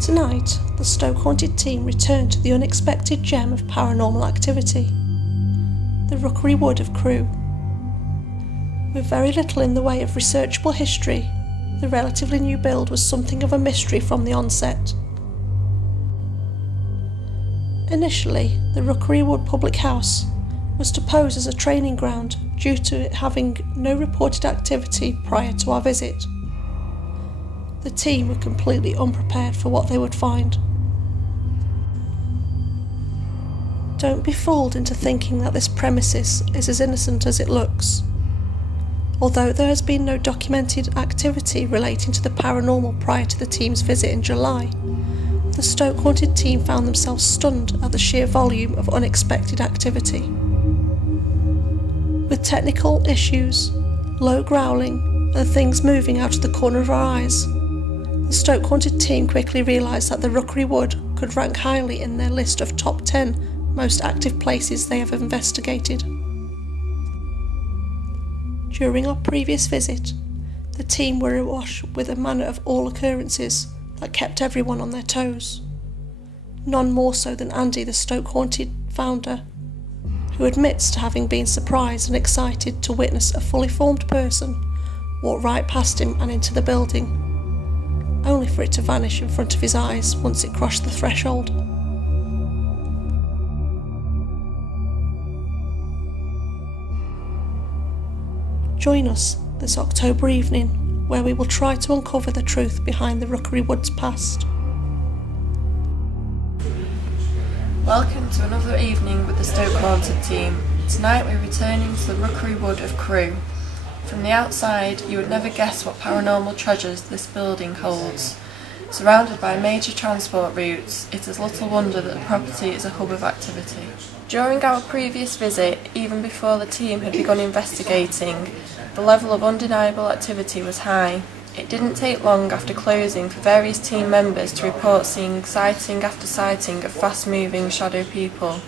Tonight, the Stoke-haunted team returned to the unexpected gem of paranormal activity, the Rookery Wood of Crewe. With very little in the way of researchable history, the relatively new build was something of a mystery from the onset. Initially, the Rookery Wood Public House was to pose as a training ground due to it having no reported activity prior to our visit. The team were completely unprepared for what they would find. Don't be fooled into thinking that this premises is as innocent as it looks. Although there has been no documented activity relating to the paranormal prior to the team's visit in July, the Stoke-haunted team found themselves stunned at the sheer volume of unexpected activity. With technical issues, low growling, and things moving out of the corner of our eyes, the Stoke-haunted team quickly realised that the Rookery Wood could rank highly in their list of top 10 most active places they have investigated. During our previous visit, the team were awash with a manner of all occurrences that kept everyone on their toes. None more so than Andy, the Stoke-haunted founder, who admits to having been surprised and excited to witness a fully formed person walk right past him and into the building, only for it to vanish in front of his eyes once it crossed the threshold. Join us this October evening, where we will try to uncover the truth behind the Rookery Wood's past. Welcome to another evening with the Stoke-haunted team. Tonight we're returning to the Rookery Wood of Crewe. From the outside, you would never guess what paranormal treasures this building holds. Surrounded by major transport routes, it is little wonder that the property is a hub of activity. During our previous visit, even before the team had begun investigating, the level of undeniable activity was high. It didn't take long after closing for various team members to report seeing sighting after sighting of fast-moving shadow people.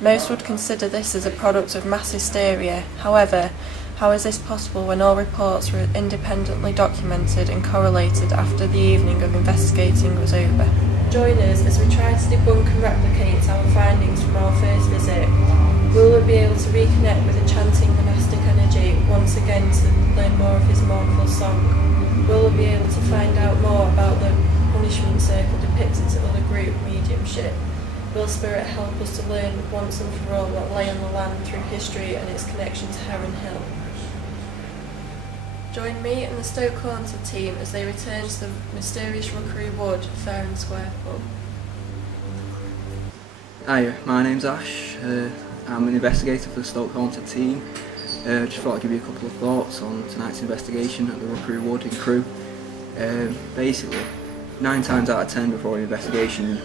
Most would consider this as a product of mass hysteria. However, how is this possible when all reports were independently documented and correlated after the evening of investigating was over? Join us as we try to debunk and replicate our findings from our first visit. Will we be able to reconnect with the chanting monastic energy once again to learn more of his mournful song? Will we be able to find out more about the punishment circle depicted to other group mediumship? Will Spirit help us to learn once and for all what lay on the land through history and its connection to Heron Hill? Join me and the Stoke-haunted team as they return to the mysterious Rookery Wood Fair and Square pub. Hi, my name's Ash. I'm an investigator for the Stoke-haunted team. Just thought I'd give you a couple of thoughts on tonight's investigation at the Rookery Wood in Crewe. Basically, 9 times out of 10 before an investigation,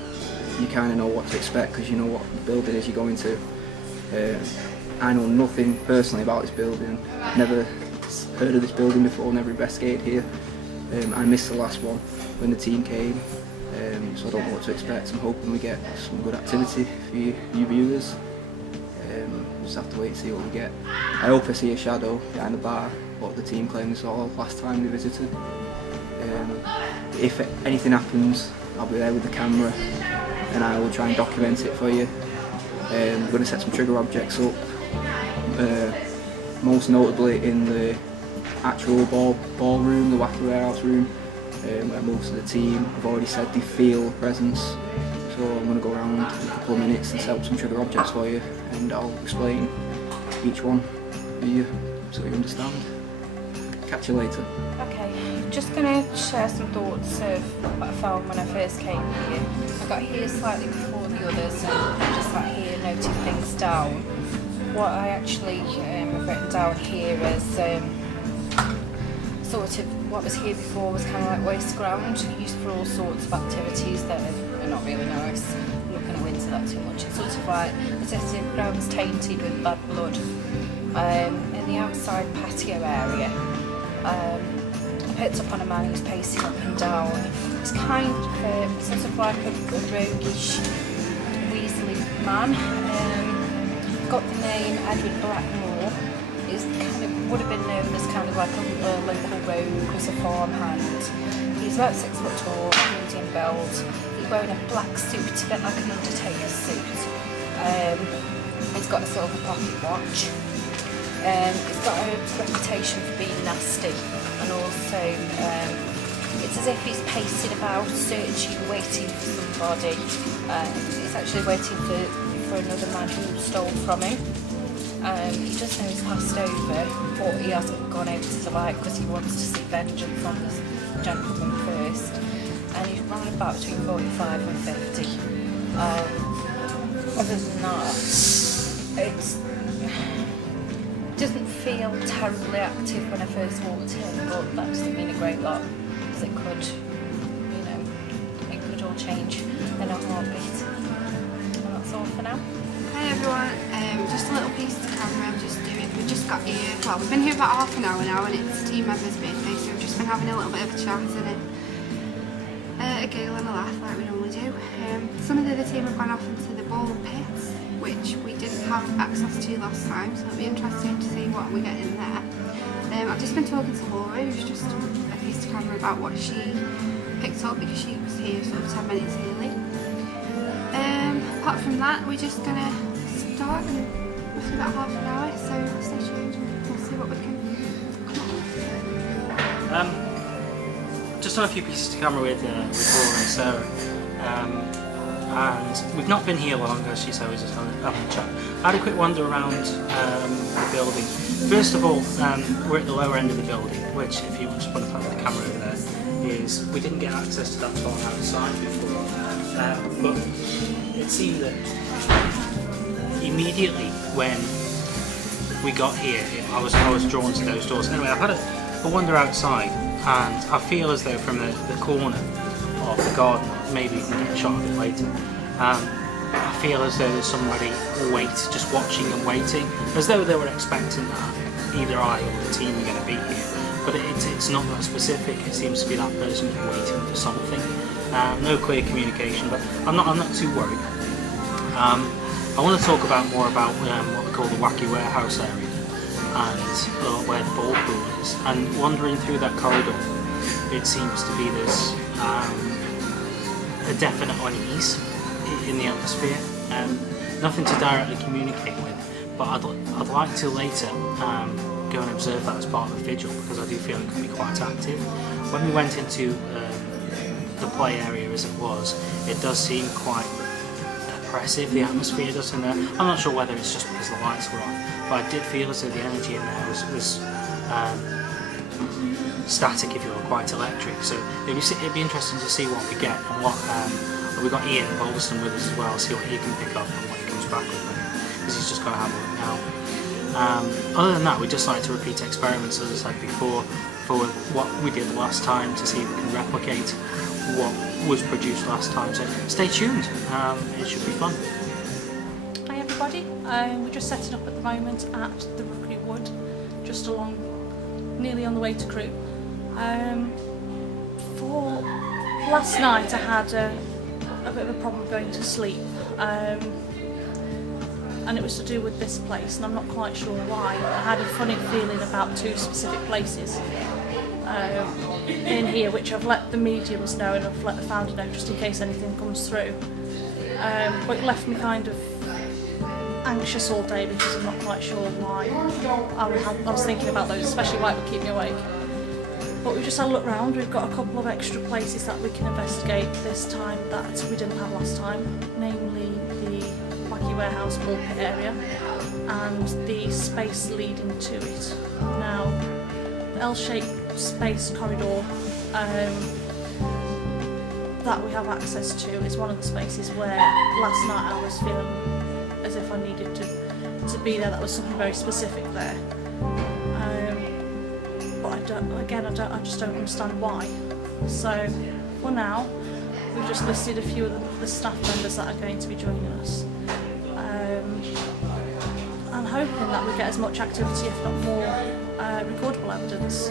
you kind of know what to expect because you know what the building is you're going to. I know nothing personally about this building, never heard of this building before, never investigated here. I missed the last one when the team came, so I don't know what to expect. I'm hoping we get some good activity for you viewers. Just have to wait and see what we get. I hope I see a shadow behind the bar, what the team claimed they saw last time they visited. If anything happens, I'll be there with the camera and I will try and document it for you. I'm going to set some trigger objects up, most notably in the actual ballroom, the Wacky Warehouse room, where most of the team have already said they feel a presence. So I'm going to go around in a couple of minutes and set up some trigger objects for you, and I'll explain each one for you so you understand. Catch you later. Okay, just going to share some thoughts of what I found when I first came here. I got here slightly before the others and I just sat here noting things down. What I actually have written down here is sort of what was here before was kind of like waste ground, used for all sorts of activities that are not really nice. I'm not going to go into that too much. It's sort of like as if the ground's tainted with bad blood. In the outside patio area, I picked up on a man who was pacing up and down. It's kind of sort of like a roguish, weaselly man. Got the name Edward Blackmore. He's kind of would have been known as kind of like a local rogue, as a farmhand. He's He's about 6 foot tall, medium build. He's wearing a black suit, a bit like an Undertaker suit. He's got a silver pocket watch. He's got a reputation for being nasty, and also it's as if he's pacing about, searching, waiting for somebody. He's actually waiting for another man who stole from him. He does know he's passed over, but he hasn't gone over to the light because he wants to see vengeance on this gentleman first. And he's running about between 45 and 50. Other than that, it doesn't feel terribly active when I first walked in, but that doesn't mean a great lot, because it could, you know, it could all change in a heartbeat. And that's all for now. Hi everyone, just a little piece of camera I'm just doing. We just got here, well we've been here about half an hour now, and it's team member's birthday, so we've just been having a little bit of a chat and a giggle and a laugh like we normally do. Some of the other team have gone off into the ball pits, which we didn't have access to last time, so it'll be interesting to see what we get in there. I've just been talking to Laura, who's just a piece of camera, about what she picked up because she was here sort of 10 minutes early. Apart from that, we're just going to start in roughly about half an hour, so stay tuned and we'll see what we can come up with. Just on a few pieces to camera with Laura and Sarah. And we've not been here long, as she said, we're just having a chat. I had a quick wander around the building. First of all, we're at the lower end of the building, which, if you just want to put the camera over there, is we didn't get access to that far outside before. But it seemed that immediately when we got here, I was drawn to those doors. Anyway, I've had a wander outside, and I feel as though from the corner of the garden, maybe we can get a shot of it later, I feel as though there's somebody just watching and waiting, as though they were expecting that either I or the team are going to be here. But it's not that specific. It seems to be that person waiting for something. No clear communication, but I'm not too worried. I want to talk more about what we call the wacky warehouse area, and where the ball pool is. And wandering through that corridor, it seems to be this a definite unease in the atmosphere. Nothing to directly communicate with, but I'd like to later go and observe that as part of the vigil, because I do feel it can be quite active. When we went into the play area as it was, it does seem quite oppressive, the atmosphere does in there. I'm not sure whether it's just because the lights were on, but I did feel as though the energy in there was static, if you will, quite electric. So it'd be interesting to see what we get, and what we've got Ian Balderston with us as well, see what he can pick up and what he comes back with, because he's just got to have a look now. Other than that, we'd just like to repeat experiments, as I said before, for what we did last time, to see if we can replicate what was produced last time. So stay tuned, it should be fun. Hi everybody, we're just setting up at the moment at the Rookery Wood, just nearly on the way to Crewe. For last night I had a bit of a problem going to sleep, and it was to do with this place, and I'm not quite sure why. I had a funny feeling about two specific places in here, which I've let the mediums know and I've let the founder know just in case anything comes through. But it left me kind of anxious all day, because I'm not quite sure why I was thinking about those, especially why it would keep me awake. But we've just had a look round. We've got a couple of extra places that we can investigate this time that we didn't have last time, namely the Wacky Warehouse ball pit area and the space leading to it. Now, the L-shaped space corridor that we have access to is one of the spaces where last night I was feeling as if I needed to be there. That was something very specific there. But I just don't understand why. So for now, we've just listed a few of the staff members that are going to be joining us. I'm hoping that we get as much activity, if not more, recordable evidence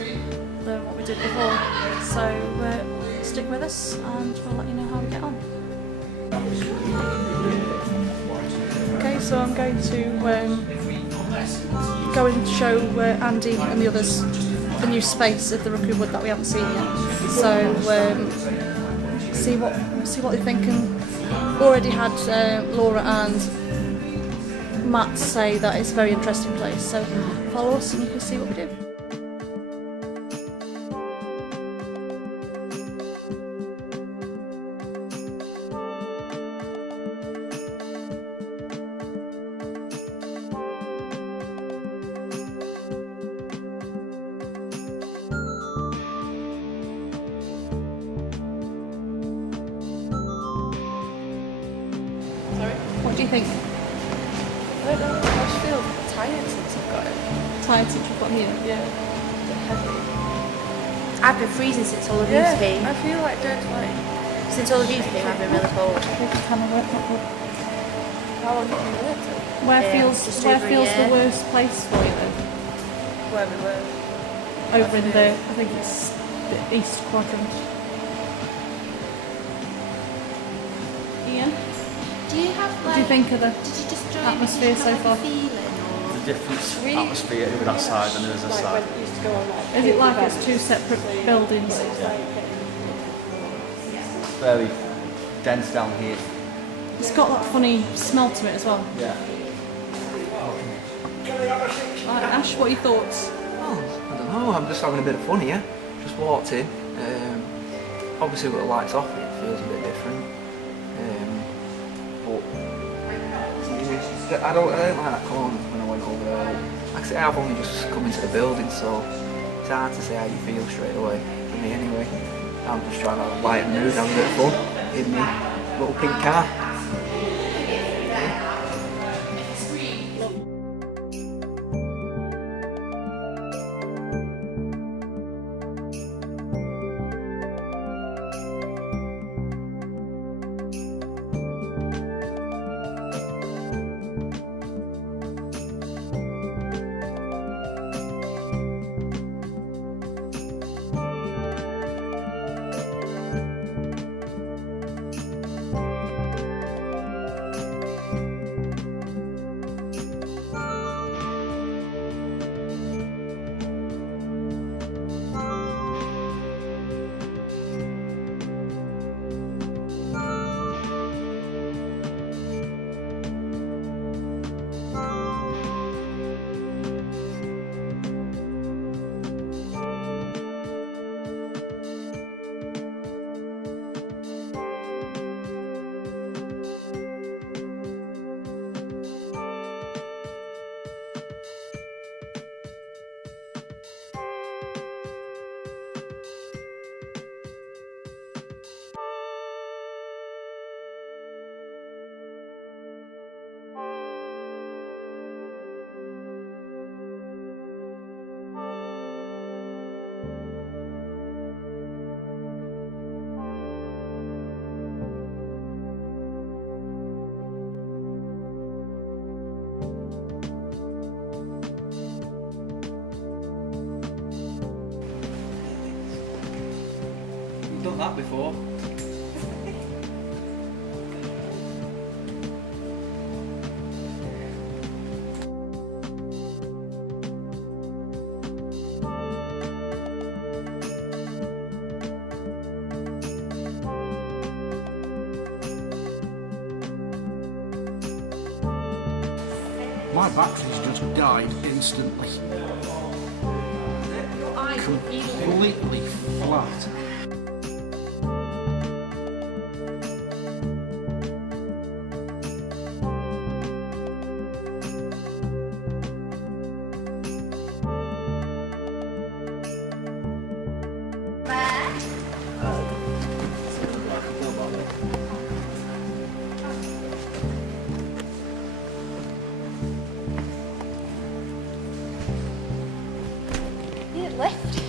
than what we did before. So stick with us and we'll let you know how we get on. Okay, so I'm going to go and show Andy and the others the new space of the Rookery Wood that we haven't seen yet. So see what they think. And already had Laura and Matt say that it's a very interesting place. So follow us and you can see what we do. What do you think? I don't know, I just feel tired since I've got it. Tired since you've got here? Yeah. I've been freezing since all of you Yeah, came. I feel like Since all of you came, I've been really cold. how long have you worked at? Where Yeah, feels just where over a feels the year. worst place for you then? Where we were. Over in the, I think it's the east quadrant. Ian, Do you have what do you think of the Did you just join atmosphere so far? feeling or? The different atmosphere with that side than there is this side. Is it like it's two separate buildings? Very dense down here. It's got that funny smell to it as well. Yeah. Ash, what are your thoughts? Oh, I don't know, I'm just having a bit of fun here. Just walked in. Obviously with the lights off it feels a bit different. But I don't like that corner when I went over there. Like I say, I've only just come into the building, so it's hard to say how you feel straight away. For me anyway. I'm just trying to lighten the mood, have a bit of fun in my little pink car. Done that before. My batteries just died instantly. Completely flat. It left.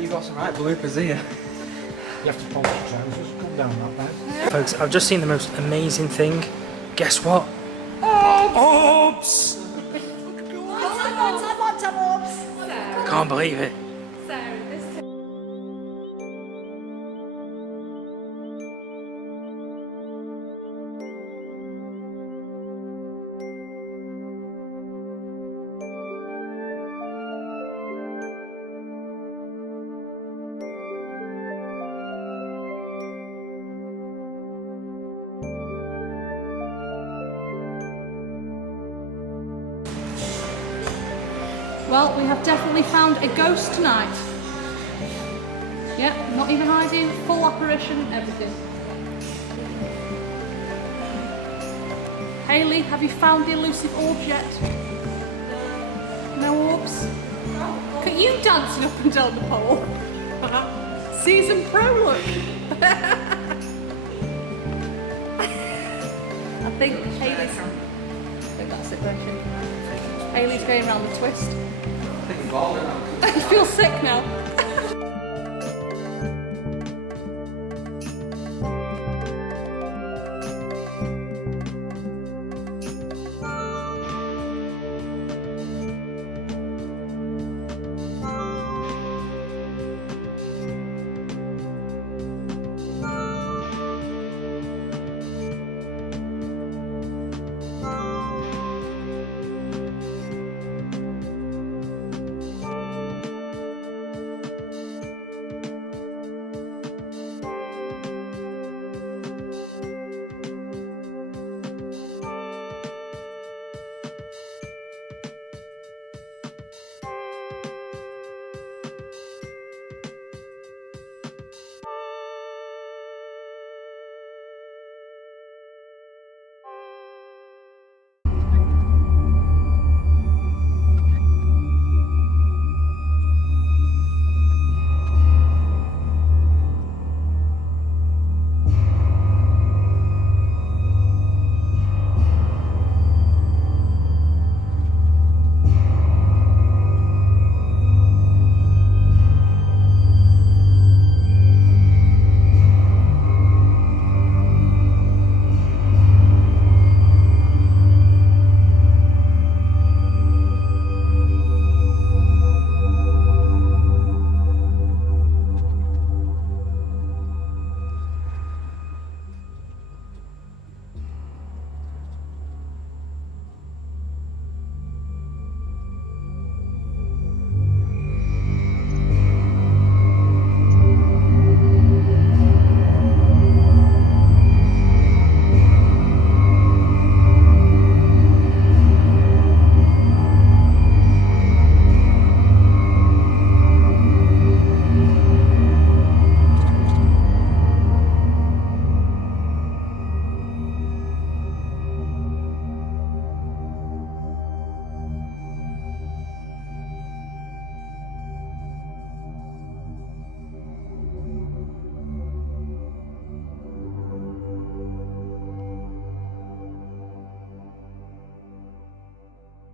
you've got some right bloopers here. You have to polish your trousers, come down that bad. Folks, I've just seen the most amazing thing. Guess what? Oops! Can't believe it. Well, we have definitely found a ghost tonight. Yep, not even hiding, full apparition, everything. Hayley, have you found the elusive orbs yet? No orbs? Look at you dancing up and down the pole. Season pro look. I think Hayley's... I think that's it, don't you? Hayley's going around the twist. You feel sick now.